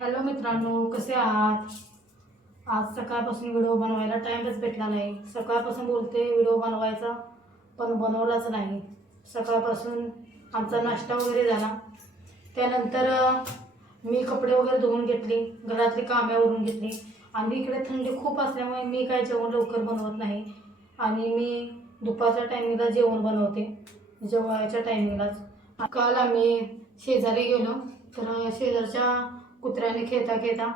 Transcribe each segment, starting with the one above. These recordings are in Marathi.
हॅलो मित्रांनो, कसे आहात? आज सकाळपासून व्हिडिओ बनवायला टाईमच भेटला नाही. सकाळपासून बोलते व्हिडिओ बनवायचा, पण बनवलाच नाही. सकाळपासून आमचा नाश्ता वगैरे झाला. त्यानंतर मी कपडे वगैरे धुवून घेतली, घरातली कामे आवरून घेतली. आणि इकडे थंडी खूप असल्यामुळे मी काय जेवण लवकर बनवत नाही. आणि मी दुपारच्या टायमिंगला जेवण बनवते, जेवायच्या टायमिंगलाच. काल आम्ही शेजारी गेलो, तर शेजारच्या कुत्र्याने खेळता खेळता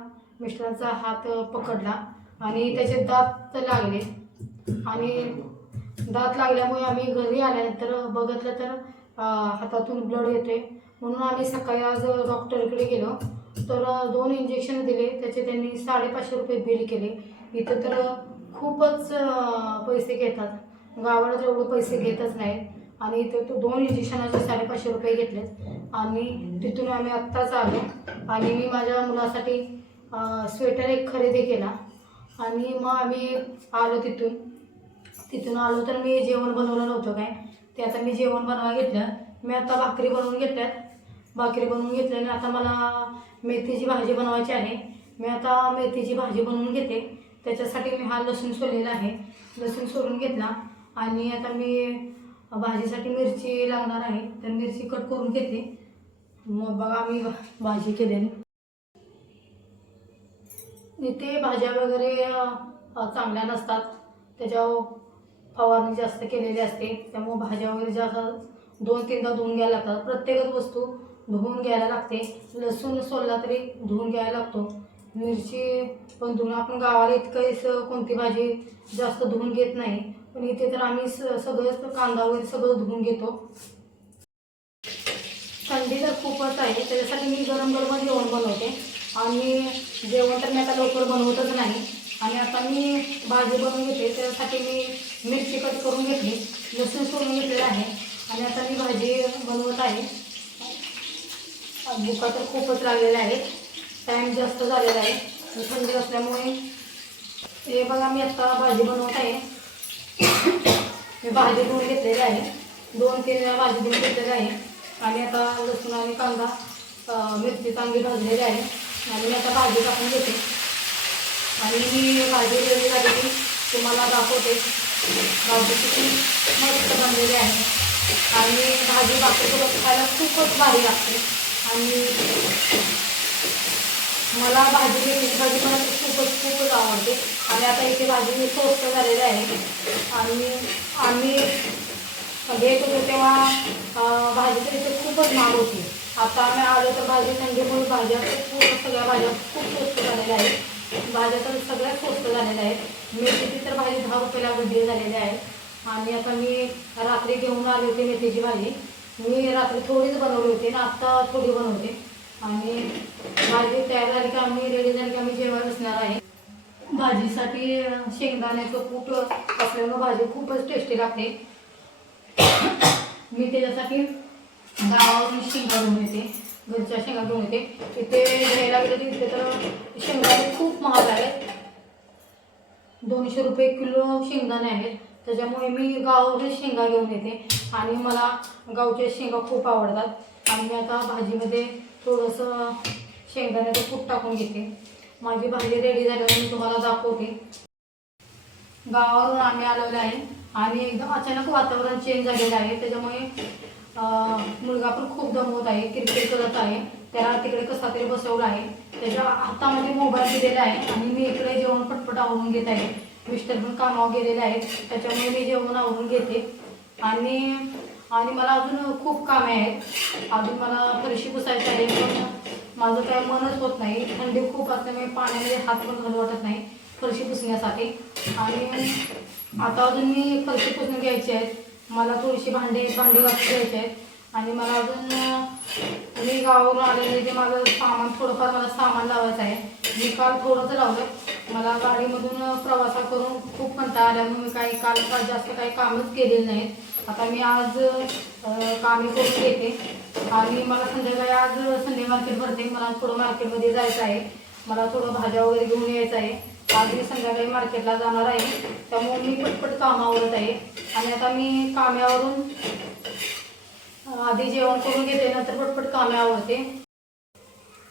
मिस्टरांचा हात पकडला आणि त्याचे दात लागले. आणि दात लागल्यामुळे आम्ही घरी आल्यानंतर बघितलं तर हातातून ब्लड येते. म्हणून आम्ही सकाळी आज डॉक्टरकडे गेलो, तर 2 इंजेक्शन दिले. त्याचे त्यांनी 550 रुपये बिल केले. इथं तर खूपच पैसे घेतात, गावाला तेवढे पैसे घेतच नाहीत. आणि इथे तो 2 इंजेक्शनाचे 550 रुपये घेतले. आणि तिथून आम्ही आत्ताच आलो. आणि मी माझ्या मुलासाठी स्वेटर एक खरेदी केला. आणि मग आम्ही आलो. तिथून आलो तर मी जेवण बनवलं नव्हतं काय, ते आता मी जेवण बनवायला घेतलं. मी आता भाकरी बनवून घेतल्यात. भाकरी बनवून घेतल्याने आता मला मेथीची भाजी बनवायची आहे. मी आता मेथीची भाजी बनवून घेते. त्याच्यासाठी मी हा लसूण सोललेला आहे, लसूण सोलून घेतला. आणि आता मी भाजीसाठी मिरची लागणार आहे, तर मिरची कट करून घेते. मग बघा मी भाजी केलेली. इथे भाज्या वगैरे चांगल्या नसतात, त्याच्यावर फवारणी जास्त केलेली असते. त्यामुळे भाज्या वगैरे जास्त 2-3दा धुवून घ्यायला लागतात. प्रत्येकच वस्तू धुवून घ्यायला लागते. लसूण सोलला तरी धुवून घ्यायला लागतो. मिरची पण धुवून, आपण गावाला इतकंच कोणती भाजी जास्त धुवून घेत नाही, पण इथे तर आम्ही सगळंच कांदा वगैरे सगळं धुवून घेतो. थंडी तर खूपच आहे, त्याच्यासाठी मी गरम गरम जेवण बनवते. आणि जेवण तर मी आता लवकर बनवतच नाही. आणि आता मी भाजी बनवून घेते, त्यासाठी मी मिरची कट करून घेतली, लसूण सोलून घेतलेलं आहे. आणि आता मी भाजी बनवत आहे. भुका तर खूपच लागलेला आहे, टाईम जास्त झालेला आहे थंडी असल्यामुळे. हे बघा मी आता भाजी बनवत आहे. मी भाजी धुवून घेतलेली आहे, 2-3 वेळा भाजी धुवून घेतलेली आहे. आणि आता लसूण आणि कांदा मिरची चांगली भाजलेली आहे. आणि मी आता भाजी टाकून घेते. आणि मी भाजी रेडी झाली की तुम्हाला दाखवते. भाजी किती मस्त बनलेली आहे. आणि भाजी भाकरीसोबत खायला खूपच भारी लागते. आणि मला भाजी भाजी मला खूपच आवडते. आणि आता इथे भाजी मी स्वस्त झालेली आहे. आणि आम्ही घेत होतो तेव्हा भाजी तर इथे खूपच महाग होती. आता आम्ही आलो तर भाजी थंडीमुळे भाज्या खूप सगळ्या भाज्या खूप स्वस्त झालेल्या आहेत. भाज्या तर सगळ्यात स्वस्त झालेल्या आहेत. मेथीची तर भाजी 10 रुपयाला गड्डी झालेली आहे. आणि आता मी रात्री घेऊन आले होते मेथीची भाजी. मी रात्री थोडीच बनवली होती ना, आत्ता थोडी बनवते. आणि भाजी तयार झाली की आम्ही रेडी झाली की आम्ही जेवायला बसणार आहे. भाजीसाठी शेंगदाण्याचं कूट असल्यामुळे भाजी खूपच टेस्टी लागते. मी त्याच्यासाठी गावावरून शेंगा घेऊन येते, घरच्या शेंगा घेऊन येते. इथे घ्यायला गेले तिथे तर शेंगदाणे खूप महाग आहेत, 200 रुपये किलो शेंगदाणे आहेत. त्याच्यामुळे मी गावावरून शेंगा घेऊन येते. आणि मला गावच्या शेंगा खूप आवडतात. आणि मी आता भाजीमध्ये थोडंसं शेंगदाण्याचं कूट टाकून घेते. माझी भाजी रेडी झाल्यावर मी तुम्हाला दाखवते. गावावरून आम्ही आलेलो आहे आणि एकदम अचानक वातावरण चेंज झालेलं आहे. त्याच्यामुळे मुलगा पण खूप दमवत आहे, क्रिकेट करत आहे. त्याला तिकडे कसा तरी बसवला आहे, त्याच्या हातामध्ये मोबाईल दिलेला आहे. आणि मी इकडे जेवण पटपट आवरून घेत आहे. मिस्टर पण कामावर गेलेले आहेत, त्याच्यामुळे मी जेवण आवरून घेते. आणि मला अजून खूप कामे आहेत. अजून मला फरशी पुसायची आहे, पण माझं काय मनच होत नाही. थंडी खूप असल्यामुळे पाण्यामध्ये हात पण घालू वाटत नाही फरशी पुसण्यासाठी. आणि आता अजून मी फरशी पुसून घ्यायची आहेत. मला थोडीशी भांडी घासून घ्यायची आहेत. आणि मला अजून मी गावावरून आलेले ते माझं सामान थोडंफार मला सामान लावायचं आहे. मी काल थोडंसं लावलं, मला गाडीमधून प्रवासा करून खूप कंटाळा आल्यामुळे मी काल जास्त काही कामच केलेलं नाहीत. आता मी आज कामे करून घेते. आणि मला संध्याकाळी आज संडे मार्केट भरते, मला थोडं मार्केटमध्ये जायचं आहे. मला थोडं भाज्या वगैरे घेऊन यायचं आहे. आज मी संध्याकाळी मार्केटला जाणार आहे, त्यामुळे मी पटपट कामावरत आहे. आणि आता मी कामावरून आधी जेवण करून घेते, नंतर पटपट कामे आवडते.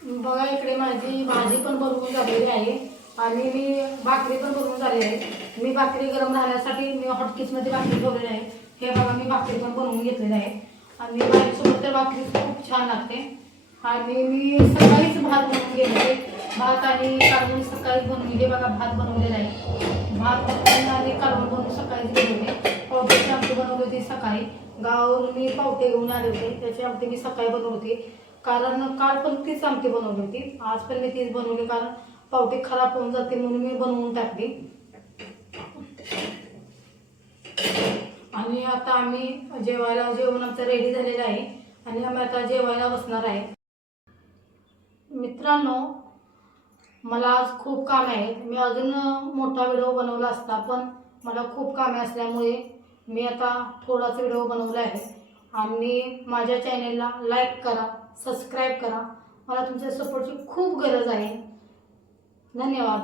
बघा इकडे माझी भाजी पण बनवून झालेली आहे आणि मी भाकरी पण बनवून झाली आहे. मी भाकरी गरम राहण्यासाठी मी हॉटकेसमध्ये भाकरी ठेवलेली आहे. हे बघा मी भाकरी पण बनवून घेतलेली आहे आणि भाजीसोबत तर भाकरी खूप छान लागते. आणि मी सकाळीच भात बनवून घेतले. भात आणि कालवण सकाळीच बनवून हे बघा भात बनवलेला आहे. भात आणि कालवण बनवून सकाळीच बनवले. पावट्याची आमटी बनवली होती सकाळी. गावावरून मी पावटे घेऊन आले होते, त्याची आमटी मी सकाळी बनवली होती. कारण काल पण तीच आमटी बनवली होती, आज पण मी तीच बनवली. कारण पावटे खराब होऊन जाते म्हणून मी बनवून टाकली. आणि आता आम्ही जेवण आमचं रेडी झालेलं आहे आणि आम्ही आता जेवायला बसणार आहे. मित्रांनो, मला आज खूप काम आहे. मी अजून मोठा व्हिडिओ बनवला असता, पण मला खूप कामे असल्यामुळे मी आता थोडाच व्हिडिओ बनवला आहे. आणि माझ्या चॅनेलला लाईक करा, सबस्क्राईब करा. मला तुमच्या सपोर्टची खूप गरज आहे. धन्यवाद.